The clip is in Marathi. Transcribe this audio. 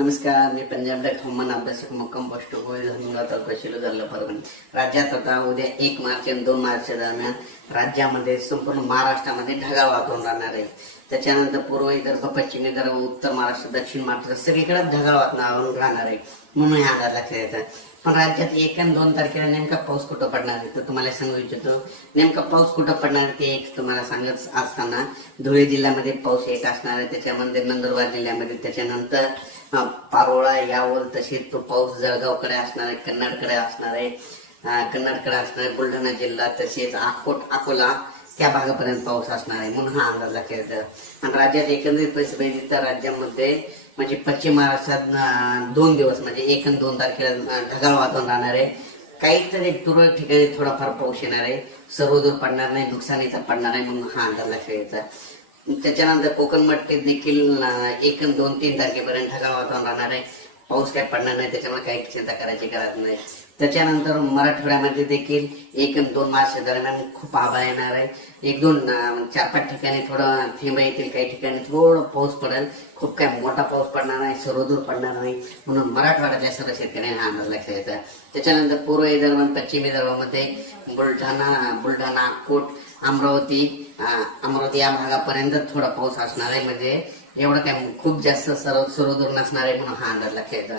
नमस्कार मी पंजाब डक हवामान अभ्यासक मुक्काम पोस्ट होईल धर्मगाव तालुका शिलो जिल्हा परभणी राज्यात आता उद्या एक मार्च आणि दोन मार्च दरम्यान राज्यामध्ये संपूर्ण महाराष्ट्रामध्ये ढगाळ वातावरण राहणार आहे. त्याच्यानंतर पूर्व विदर्भ पश्चिम विदर्भ उत्तर महाराष्ट्र दक्षिण महाराष्ट्र सगळीकडे ढगाळ वातावरण राहणार आहे. म्हणून ह्या अंदाज लक्षात येतात पण राज्यात एक आणि दोन तारखेला नेमका पाऊस कुठं पडणार आहे? तर तुम्हाला सांगू इच्छितो नेमका पाऊस कुठं पडणार आहे ते एक तुम्हाला सांगत असताना धुळे जिल्ह्यामध्ये पाऊस येत असणार आहे. त्याच्यामध्ये नंदुरबार जिल्ह्यामध्ये त्याच्यानंतर पारोळा यावल तसेच तो पाऊस जळगावकडे असणार आहे कन्नडकडे असणार आहे. कन्नडकडे असणार आहे बुलढाणा जिल्हा तसेच अकोट अकोला त्या भागापर्यंत पाऊस असणार आहे. म्हणून हा अंदाज लक्षात आणि राज्यात एकंदरीत परिस्थिती बघितली तर राज्यामध्ये म्हणजे पश्चिम महाराष्ट्रात दोन दिवस म्हणजे एक आणि दोन तारखेला ढगाळ वातावरण राहणार आहे. काहीतरी तुरळक ठिकाणी थोडाफार पाऊस येणार आहे. सर्वदूर पडणार नाही नुकसानीचा पडणार नाही म्हणून हा अंदाज लक्षात घ्यायचा. त्याच्यानंतर कोकण मट्टीत देखील एक आणि दोन तीन तारखेपर्यंत ढगाळ वातावरण राहणार आहे. पाऊस काय पडणार नाही त्याच्यामुळे काही चिंता करायची गरज नाही. त्याच्यानंतर मराठवाड्यामध्ये देखील एक दोन मार्च दरम्यान खूप आभाळ येणार आहे. एक दोन चार पाच ठिकाणी थोडं थेंब येतील काही ठिकाणी थोडं पाऊस पडेल. खूप काय मोठा पाऊस पडणार नाही सर्वदूर पडणार नाही. म्हणून मराठवाड्यातल्या सर्व शेतकऱ्यांना हा अंदाज लक्षात येतो त्याच्यानंतर पूर्व विदर्भ पश्चिम विदर्भामध्ये बुलढाणा बुलढाणा अकोट अमरावती अमरावती या भागापर्यंत थोडा पाऊस असणार आहे. म्हणजे एवढं काय खूप जास्त सर्व सर्वदूर नसणार आहे म्हणून हा अंदाज लक्षात येतो